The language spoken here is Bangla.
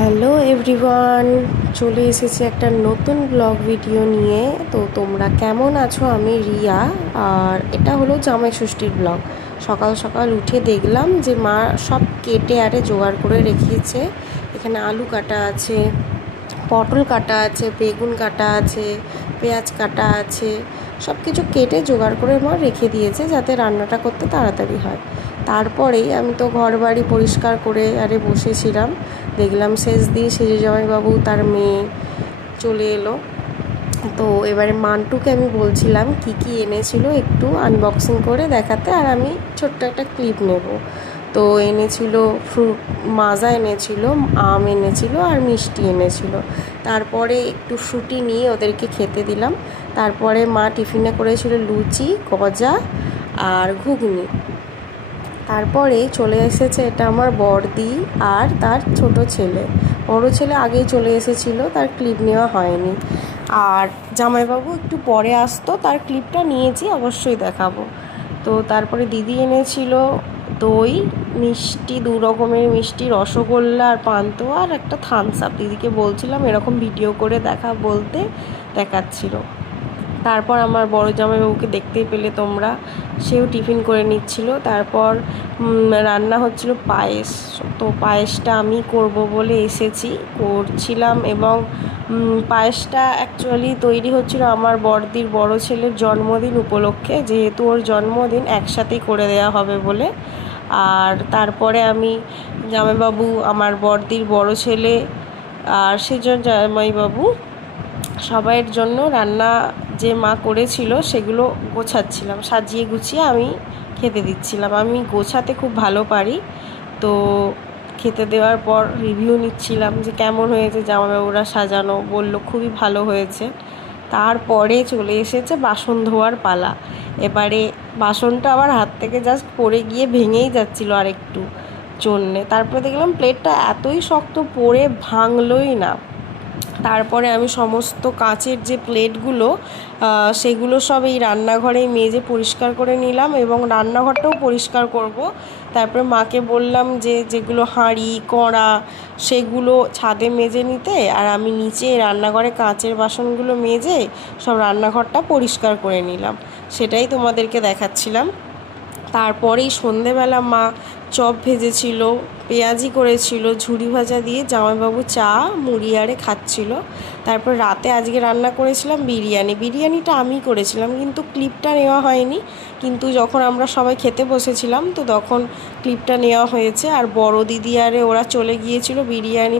হ্যালো এভরিওয়ান, চলে এসেছি একটা নতুন ব্লগ ভিডিও নিয়ে। তো তোমরা কেমন আছো? আমি রিয়া, আর এটা হলো জামাই ষষ্ঠীর ব্লগ। সকাল সকাল উঠে দেখলাম যে মা সব কেটে আরে জোগাড় করে রেখেছে। এখানে আলু কাটা আছে, পটল কাটা আছে, বেগুন কাটা আছে, পেঁয়াজ কাটা আছে, সব কিছু কেটে জোগাড় করে মা রেখে দিয়েছে যাতে রান্নাটা করতে তাড়াতাড়ি হয়। তারপরেই আমি তো ঘর বাড়ি পরিষ্কার করে বসেছিলাম। দেখলাম শেষ দিয়ে সেজে জামাইবাবু তার মেয়ে চলে এলো। তো এবারে মান্টুকে আমি বলছিলাম কি কি এনেছিল একটু আনবক্সিং করে দেখাতে, আর আমি ছোট্ট একটা ক্লিপ নেব। তো এনেছিল ফ্রুট, মাজা এনেছিল, আম এনেছিল আর মিষ্টি এনেছিল। তারপরে একটু ফ্রুটি নিয়ে ওদেরকে খেতে দিলাম। তারপরে মা টিফিনে করেছিল লুচি, গজা আর ঘুগনি। তারপরে চলে এসেছে এটা আমার বড়দি আর তার ছোট ছেলে। বড় ছেলে আগেই চলে এসেছিলো, তার ক্লিপ নেওয়া হয়নি। আর জামাইবাবু একটু পরে আসতো, তার ক্লিপটা নিয়েছি, অবশ্যই দেখাবো। তো তারপরে দিদি এনেছিল দই, মিষ্টি, 2 রকমের মিষ্টি, রসগোল্লা আর পান্তুয়া আর একটা থামস আপ। দিদিকে বলছিলাম এরকম ভিডিও করে বলতে দেখাচ্ছিল। তারপর আমার বড় জামাইবাবুকে দেখতেই পেলে তোমরা, সেও টিফিন করে নিচ্ছিল। তারপর রান্না হচ্ছিল পায়েস। তো পায়েসটা আমি করব বলে এসেছি, করছিলাম। এবং পায়েসটা অ্যাকচুয়ালি তৈরি হচ্ছিল আমার বড়দির বড় ছেলের জন্মদিন উপলক্ষে, যেহেতু ওর জন্মদিন একসাথেই করে দেওয়া হবে বলে। আর তারপরে আমি জামাইবাবু, আমার বড়দির বড় ছেলে আর সেজন জামাইবাবু সবাইয়ের জন্য রান্না যে মা করেছিল সেগুলো গোছাচ্ছিলাম, সাজিয়ে গুছিয়ে আমি খেতে দিচ্ছিলাম। আমি গোছাতে খুব ভালো পারি। তো খেতে দেওয়ার পর রিভিউ নিচ্ছিলাম যে কেমন হয়েছে, জামাইবাবুরা সাজানো, বলল খুবই ভালো হয়েছে। তারপরে চলে এসেছে বাসন ধোয়ার পালা। এবারে বাসনটা আমার হাত থেকে জাস্ট পড়ে গিয়ে ভেঙেই যাচ্ছিলো আরেকটু জন্যে। তারপরে দেখলাম প্লেটটা এতই শক্ত, পড়ে ভাঙলই না। তারপরে আমি সমস্ত কাঁচের যে প্লেটগুলো সেগুলো সব এই রান্নাঘরে মেজে পরিষ্কার করে নিলাম, এবং রান্নাঘরটাও পরিষ্কার করব। তারপরে মাকে বললাম যে যেগুলো হাঁড়ি কড়া সেগুলো ছাদে মেজে নিতে, আর আমি নিচে রান্নাঘরে কাঁচের বাসনগুলো মেজে সব রান্নাঘরটা পরিষ্কার করে নিলাম। সেটাই তোমাদেরকে দেখাচ্ছিলাম। তারপরেই সন্ধেবেলা মা চপ ভেজেছিল, পেঁয়াজি করেছিল, ঝুরি ভাজা দিয়ে জামাইবাবু চা মুড়ি আরে খাচ্ছিল। তারপর রাতে আজকে রান্না করেছিলাম বিরিয়ানিটা আমি করেছিলাম, কিন্তু ক্লিপটা নেওয়া হয়নি। কিন্তু যখন আমরা সবাই খেতে বসেছিলাম তো তখন ক্লিপটা নেওয়া হয়েছে। আর বড় দিদি আরে ওরা চলে গিয়েছিল বিরিয়ানি